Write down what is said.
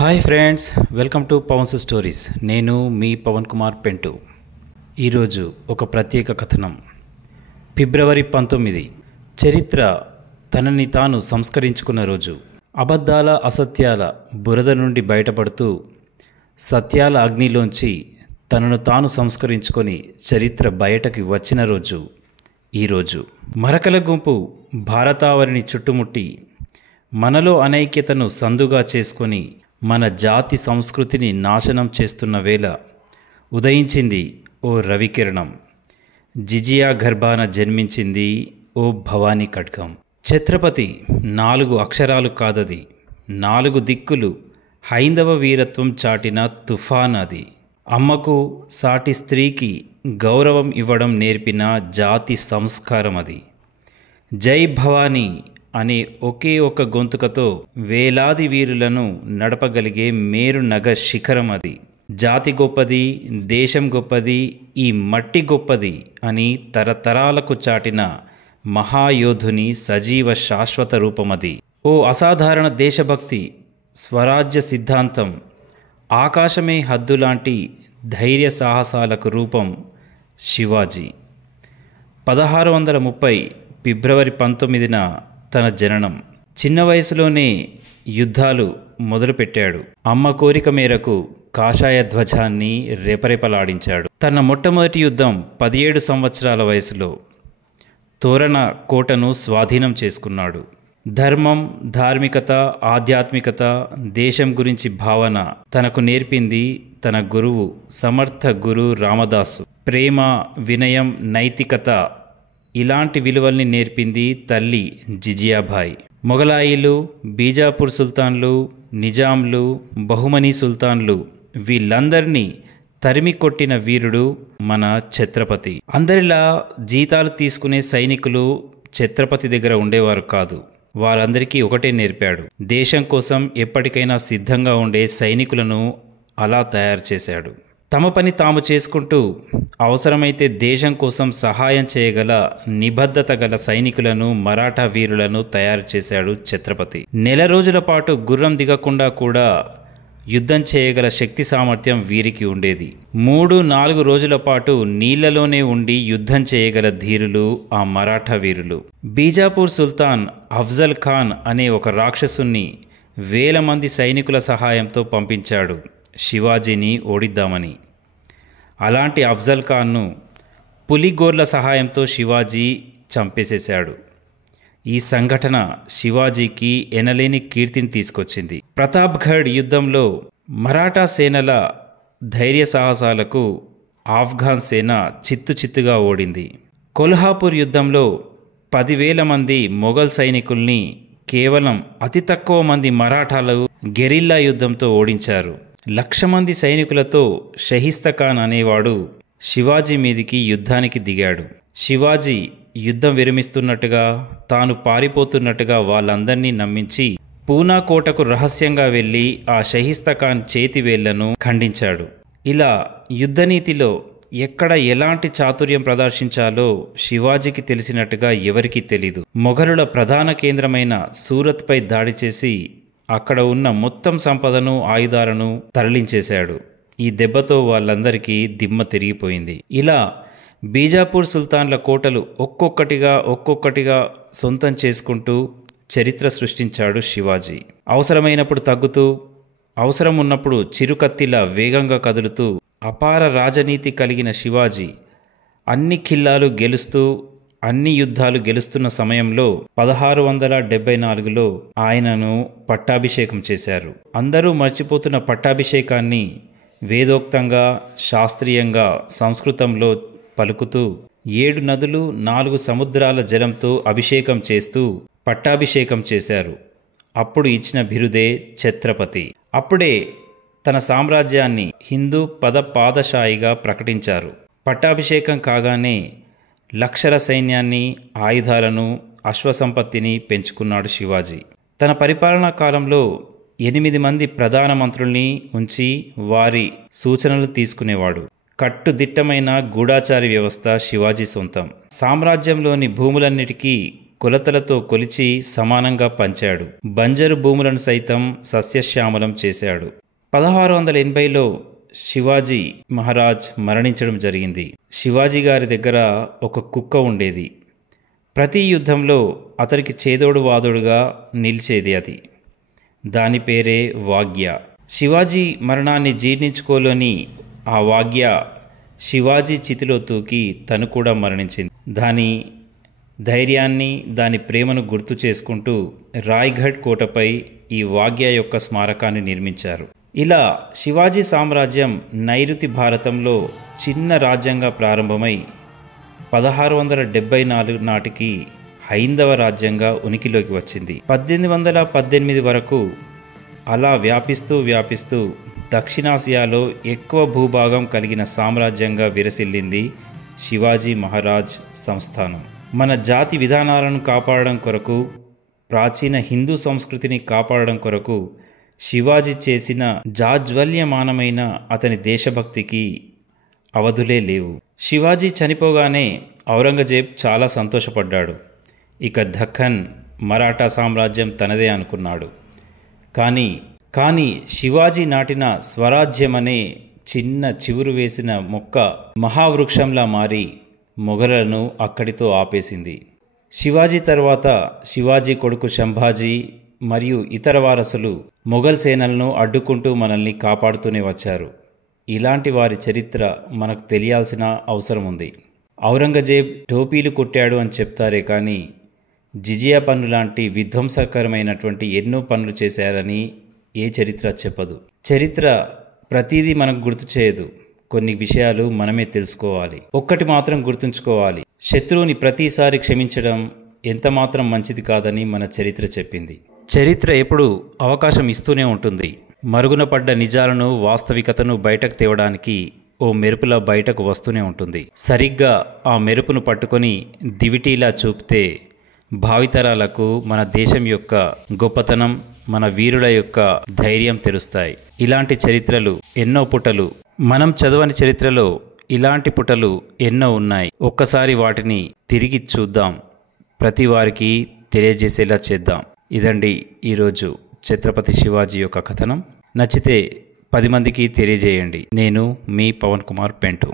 Hi friends, welcome to Pavan's stories. నేను మీ పవన్ కుమార్ పెంటు. ఈరోజు ఒక ప్రత్యేక కథనం. ఫిబ్రవరి 19. చరిత్ర తనని తాను సంస్కరించుకున్న రోజు. అబద్ధాల అసత్యాల బురద నుండి బయటపడుతూ సత్యాల అగ్నిలోంచి తనను తాను సంస్కరించుకొని చరిత్ర బయటకి వచ్చిన రోజు ఈరోజు. మరకల గుంపు భారతావరిని చుట్టుముట్టి మనలో అనైక్యతను సందుగా చేసుకొని మన జాతి సంస్కృతిని నాశనం చేస్తున్న వేళ ఉదయించింది ఓ రవికిరణం. జిజియా గర్భాన జన్మించింది ఓ భవానీ ఖడ్గం. ఛత్రపతి 4 అక్షరాలు కాదది, 4 దిక్కులు హైందవ వీరత్వం చాటిన తుఫాన్ అది. అమ్మకు సాటి స్త్రీకి గౌరవం ఇవ్వడం నేర్పిన జాతి సంస్కారం అది. జై భవానీ అనే ఒకే ఒక గొంతుకతో వేలాది వీరులను నడపగలిగే మేరునగ శిఖరం అది. జాతి గొప్పది, దేశం గొప్పది, ఈ మట్టి గొప్పది అని తరతరాలకు చాటిన మహాయోధుని సజీవ శాశ్వత రూపమది. ఓ అసాధారణ దేశభక్తి, స్వరాజ్య సిద్ధాంతం, ఆకాశమే హద్దులాంటి ధైర్య సాహసాలకు రూపం శివాజీ. 1630 ఫిబ్రవరి 19న తన జననం. చిన్న వయసులోనే యుద్ధాలు మొదలుపెట్టాడు. అమ్మ కోరిక మేరకు కాషాయ ధ్వజాన్ని రెపరెపలాడించాడు. తన మొట్టమొదటి యుద్ధం 17 సంవత్సరాల వయసులో తోరణ కోటను స్వాధీనం చేసుకున్నాడు. ధర్మం, ధార్మికత, ఆధ్యాత్మికత, దేశం గురించి భావన తనకు నేర్పింది తన గురువు సమర్థ గురు రామదాసు. ప్రేమ, వినయం, నైతికత ఇలాంటి విలువల్ని నేర్పింది తల్లి జిజియాబాయి. మొఘలాయిలు, బీజాపూర్ సుల్తాన్లు, నిజాంలు, బహుమనీ సుల్తాన్లు వీళ్ళందరినీ తరిమి కొట్టిన వీరుడు మన ఛత్రపతి. అందరిలా జీతాలు తీసుకునే సైనికులు ఛత్రపతి దగ్గర ఉండేవారు కాదు. వారందరికీ ఒకటే నేర్పాడు. దేశం కోసం ఎప్పటికైనా సిద్ధంగా ఉండే సైనికులను అలా తయారు చేశాడు. తమ పని తాము చేసుకుంటూ అవసరమైతే దేశం కోసం సహాయం చేయగల నిబద్ధత గల సైనికులను, మరాఠా వీరులను తయారు చేశాడు ఛత్రపతి. నెల రోజుల పాటు గుర్రం దిగకుండా కూడా యుద్ధం చేయగల శక్తి సామర్థ్యం వీరికి ఉండేది. 3-4 రోజుల పాటు నీళ్లలోనే ఉండి యుద్ధం చేయగల ధీరులు ఆ మరాఠా వీరులు. బీజాపూర్ సుల్తాన్ అఫ్జల్ ఖాన్ అనే ఒక రాక్షసుని వేల మంది సైనికుల సహాయంతో పంపించాడు శివాజీని ఓడిద్దామని. అలాంటి అఫ్జల్ ఖాన్ను పులిగోర్ల సహాయంతో శివాజీ చంపేసేశాడు. ఈ సంఘటన శివాజీకి ఎనలేని కీర్తిని తీసుకొచ్చింది. ప్రతాప్గఢ్ యుద్ధంలో మరాఠా సేనల ధైర్య సాహసాలకు ఆఫ్ఘాన్ సేన చిత్తుచిత్తుగా ఓడింది. కొల్హాపూర్ యుద్ధంలో 10,000 మంది మొఘల్ సైనికుల్ని కేవలం అతి తక్కువ మంది మరాఠాలు గెరిల్లా యుద్ధంతో ఓడించారు. 1,00,000 మంది సైనికులతో షహిస్తఖాన్ అనేవాడు శివాజీ మీదికి యుద్ధానికి దిగాడు. శివాజీ యుద్ధం విరమిస్తున్నట్టుగా, తాను పారిపోతున్నట్టుగా వాళ్ళందరినీ నమ్మించి పూనా కోటకు రహస్యంగా వెళ్ళి ఆ షహిస్తఖాన్ చేతివేళ్లను ఖండించాడు. ఇలా యుద్ధనీతిలో ఎక్కడ ఎలాంటి చాతుర్యం ప్రదర్శించాలో శివాజీకి తెలిసినట్టుగా ఎవరికీ తెలీదు. మొఘలుల ప్రధాన కేంద్రమైన సూరత్పై దాడి చేసి అక్కడ ఉన్న మొత్తం సంపదను, ఆయుధాలను తరలించేశాడు. ఈ దెబ్బతో వాళ్ళందరికీ దిమ్మ తిరిగిపోయింది. ఇలా బీజాపూర్ సుల్తాన్ల కోటలు ఒక్కొక్కటిగా సొంతం చేసుకుంటూ చరిత్ర సృష్టించాడు శివాజీ. అవసరమైనప్పుడు తగ్గుతూ, అవసరం ఉన్నప్పుడు చిరుకత్తిలా వేగంగా కదులుతూ అపార రాజనీతి కలిగిన శివాజీ అన్ని ఖిల్లాలు గెలుస్తూ, అన్ని యుద్ధాలు గెలుస్తున్న సమయంలో 1674లో ఆయనను పట్టాభిషేకం చేశారు. అందరూ మర్చిపోతున్న పట్టాభిషేకాన్ని వేదోక్తంగా, శాస్త్రీయంగా సంస్కృతంలో పలుకుతూ 7 నదులు 4 సముద్రాల జలంతో అభిషేకం చేస్తూ పట్టాభిషేకం చేశారు. అప్పుడు ఇచ్చిన బిరుదే ఛత్రపతి. అప్పుడే తన సామ్రాజ్యాన్ని హిందూ పాదషాయిగా ప్రకటించారు. పట్టాభిషేకం కాగానే లక్షల సైన్యాన్ని, ఆయుధాలను, అశ్వసంపత్తిని పెంచుకున్నాడు శివాజీ. తన పరిపాలనా కాలంలో 8 మంది ప్రధానమంత్రుల్ని ఉంచి వారి సూచనలు తీసుకునేవాడు. కట్టుదిట్టమైన గూఢాచారి వ్యవస్థ శివాజీ సొంతం. సామ్రాజ్యంలోని భూములన్నిటికీ కొలతలతో కొలిచి సమానంగా పంచాడు. బంజరు భూములను సైతం సస్యశ్యామలం చేశాడు. 1680లో శివాజీ మహారాజ్ మరణించడం జరిగింది. శివాజీ గారి దగ్గర ఒక కుక్క ఉండేది. ప్రతి యుద్ధంలో అతనికి చేదోడు వాదోడుగా నిలిచేది అది. దాని పేరే వాగ్య. శివాజీ మరణాన్ని జీర్ణించుకోలేని ఆ వాగ్య శివాజీ చితిలో తూకి తను కూడా మరణించింది. దాని ధైర్యాన్ని, దాని ప్రేమను గుర్తు చేసుకుంటూ రాయ్గఢ్ కోటపై ఈ వాగ్య యొక్క స్మారకాన్ని నిర్మించారు. ఇలా శివాజీ సామ్రాజ్యం నైరుతి భారతంలో చిన్న రాజ్యంగా ప్రారంభమై 1674 నాటికి హైందవ రాజ్యంగా ఉనికిలోకి వచ్చింది. 1818 వరకు అలా వ్యాపిస్తూ దక్షిణాసియాలో ఎక్కువ భూభాగం కలిగిన సామ్రాజ్యంగా విరసిల్లింది శివాజీ మహారాజ్ సంస్థానం. మన జాతి విధానాలను కాపాడడం కొరకు, ప్రాచీన హిందూ సంస్కృతిని కాపాడడం కొరకు శివాజీ చేసిన జాజ్వల్యమానమైన అతని దేశభక్తికి అవధులే లేవు. శివాజీ చనిపోగానే ఔరంగజేబ్ చాలా సంతోషపడ్డాడు. ఇక దక్కన్, మరాఠా సామ్రాజ్యం తనదే అనుకున్నాడు. కానీ శివాజీ నాటిన స్వరాజ్యమనే చిన్న చివురు వేసిన మొక్క మహావృక్షంలా మారి మొఘలులను అక్కడితో ఆపేసింది. శివాజీ తర్వాత శివాజీ కొడుకు సంభాజీ మరియు ఇతర వారసులు మొఘల్ సేనలను అడ్డుకుంటూ మనల్ని కాపాడుతూనే వచ్చారు. ఇలాంటి వారి చరిత్ర మనకు తెలియాల్సిన అవసరం ఉంది. ఔరంగజేబ్ టోపీలు కుట్టాడు అని చెప్తారే కానీ జిజియా పన్ను లాంటి విధ్వంసకరమైనటువంటి ఎన్నో పనులు చేశారని ఏ చరిత్ర చెప్పదు. చరిత్ర ప్రతిదీ మనకు గుర్తు చేయదు. కొన్ని విషయాలు మనమే తెలుసుకోవాలి. ఒక్కటి మాత్రం గుర్తుంచుకోవాలి, శత్రువుని ప్రతిసారి క్షమించడం ఎంతమాత్రం మంచిది కాదని మన చరిత్ర చెప్పింది. చరిత్ర ఎప్పుడు అవకాశం ఇస్తూనే ఉంటుంది. మరుగున పడ్డ నిజాలను, వాస్తవికతను బయటకు తేవడానికి ఓ మెరుపులా బయటకు వస్తూనే ఉంటుంది. సరిగ్గా ఆ మెరుపును పట్టుకొని దివిటీలా చూపితే భావితరాలకు మన దేశం యొక్క గొప్పతనం, మన వీరుల యొక్క ధైర్యం తెలుస్తాయి. ఇలాంటి చరిత్రలు ఎన్నో పుటలు, మనం చదవని చరిత్రలో ఇలాంటి పుటలు ఎన్నో ఉన్నాయి. ఒక్కసారి వాటిని తిరిగి చూద్దాం, ప్రతి వారికి తెలియజేసేలా చేద్దాం. ఇదండి ఈరోజు ఛత్రపతి శివాజీ యొక్క కథనం. నచ్చితే 10 మందికి తెలియజేయండి. నేను మీ పవన్ కుమార్ పెంటు.